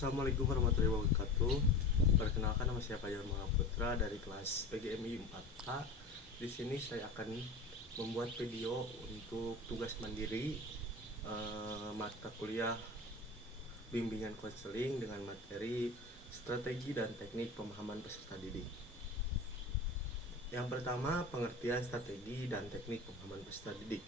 Assalamualaikum warahmatullahi wabarakatuh. Perkenalkan, nama saya Fajar Muhammad Putra dari kelas PGMI 4A. Di sini saya akan membuat video untuk tugas mandiri mata kuliah bimbingan konseling dengan materi strategi dan teknik pemahaman peserta didik. Yang pertama, pengertian strategi dan teknik pemahaman peserta didik.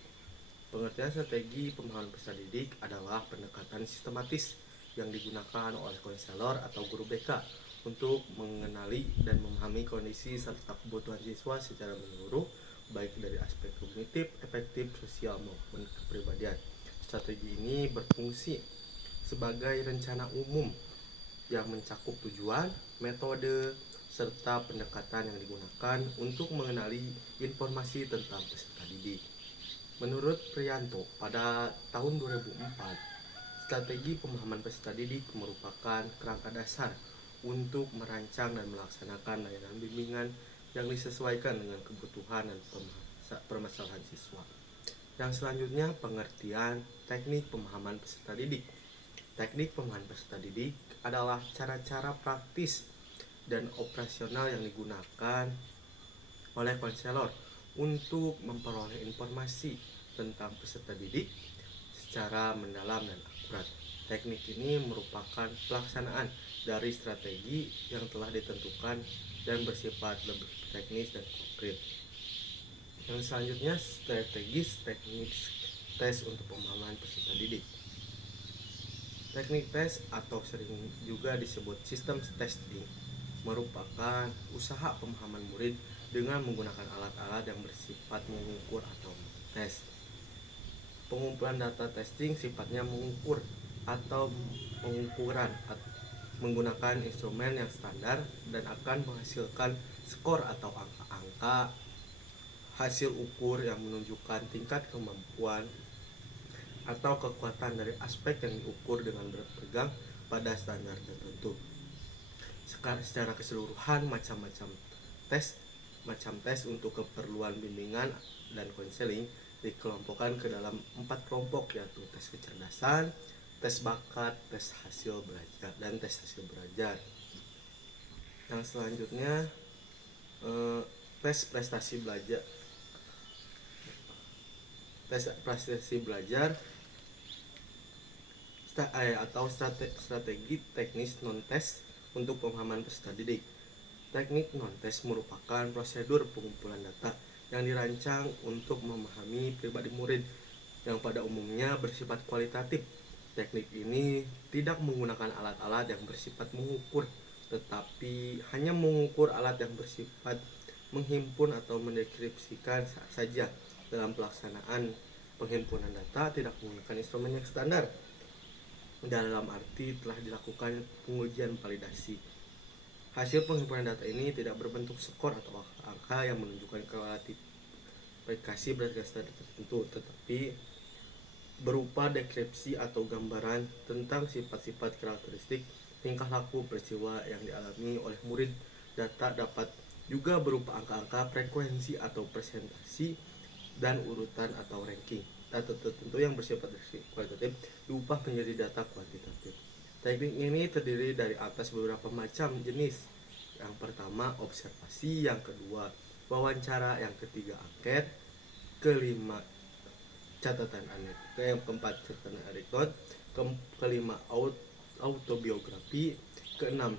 Pengertian strategi pemahaman peserta didik adalah pendekatan sistematis yang digunakan oleh konselor atau guru BK untuk mengenali dan memahami kondisi serta kebutuhan siswa secara menyeluruh, baik dari aspek kognitif, efektif, sosial maupun kepribadian. Strategi ini berfungsi sebagai rencana umum yang mencakup tujuan, metode, serta pendekatan yang digunakan untuk mengenali informasi tentang peserta didik. Menurut Priyanto, pada tahun 2004, strategi pemahaman peserta didik merupakan kerangka dasar untuk merancang dan melaksanakan layanan bimbingan yang disesuaikan dengan kebutuhan dan permasalahan siswa. Yang selanjutnya, pengertian teknik pemahaman peserta didik. Teknik pemahaman peserta didik adalah cara-cara praktis dan operasional yang digunakan oleh konselor untuk memperoleh informasi tentang peserta didik secara mendalam dan akurat. Teknik ini merupakan pelaksanaan dari strategi yang telah ditentukan dan bersifat lebih teknis dan konkret. Yang selanjutnya, strategis teknik tes untuk pemahaman peserta didik. Teknik tes atau sering juga disebut sistem testing merupakan usaha pemahaman murid dengan menggunakan alat-alat yang bersifat mengukur atau tes. Pengumpulan data testing sifatnya mengukur atau pengukuran menggunakan instrumen yang standar dan akan menghasilkan skor atau angka-angka hasil ukur yang menunjukkan tingkat kemampuan atau kekuatan dari aspek yang diukur dengan berpegang pada standar tertentu. Secara keseluruhan, macam tes untuk keperluan bimbingan dan konseling dikelompokkan ke dalam 4 kelompok, yaitu tes kecerdasan, tes bakat, tes hasil belajar, dan tes hasil belajar. Yang selanjutnya, tes prestasi belajar. Tes prestasi belajar atau strategi teknis non-tes untuk pemahaman peserta didik. Teknik non-tes merupakan prosedur pengumpulan data yang dirancang untuk memahami pribadi murid yang pada umumnya bersifat kualitatif. Teknik ini tidak menggunakan alat-alat yang bersifat mengukur, tetapi hanya mengukur alat yang bersifat menghimpun atau mendeskripsikan saja. Dalam pelaksanaan penghimpunan data tidak menggunakan instrumen yang standar, dalam arti telah dilakukan pengujian validasi. Hasil penghimpunan data ini tidak berbentuk skor atau angka yang menunjukkan klasifikasi berdasarkan standar tertentu, tetapi berupa deskripsi atau gambaran tentang sifat-sifat, karakteristik, tingkah laku, peristiwa yang dialami oleh murid. Data dapat juga berupa angka-angka, frekuensi atau presentasi, dan urutan atau ranking. Data tertentu yang bersifat kualitatif diubah menjadi data kuantitatif. Teknik ini terdiri dari atas beberapa macam jenis. Yang pertama, observasi. Yang kedua, wawancara. Yang ketiga, angket. Kelima, catatan anekdot. Yang keempat, catatan anekdot. Kelima, autobiografi. Keenam,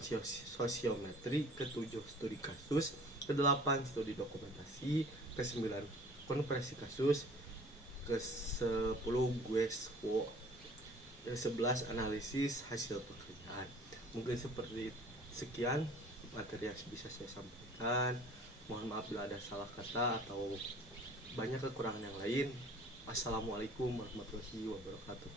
sosiometri. Ketujuh, studi kasus. Kedelapan, studi dokumentasi. Kesembilan, konversi kasus. Ke-10, GUESWO. Ke-11, analisis hasil pekerjaan. Mungkin seperti sekian materi yang bisa saya sampaikan. Mohon maaf bila ada salah kata atau banyak kekurangan yang lain. Assalamualaikum warahmatullahi wabarakatuh.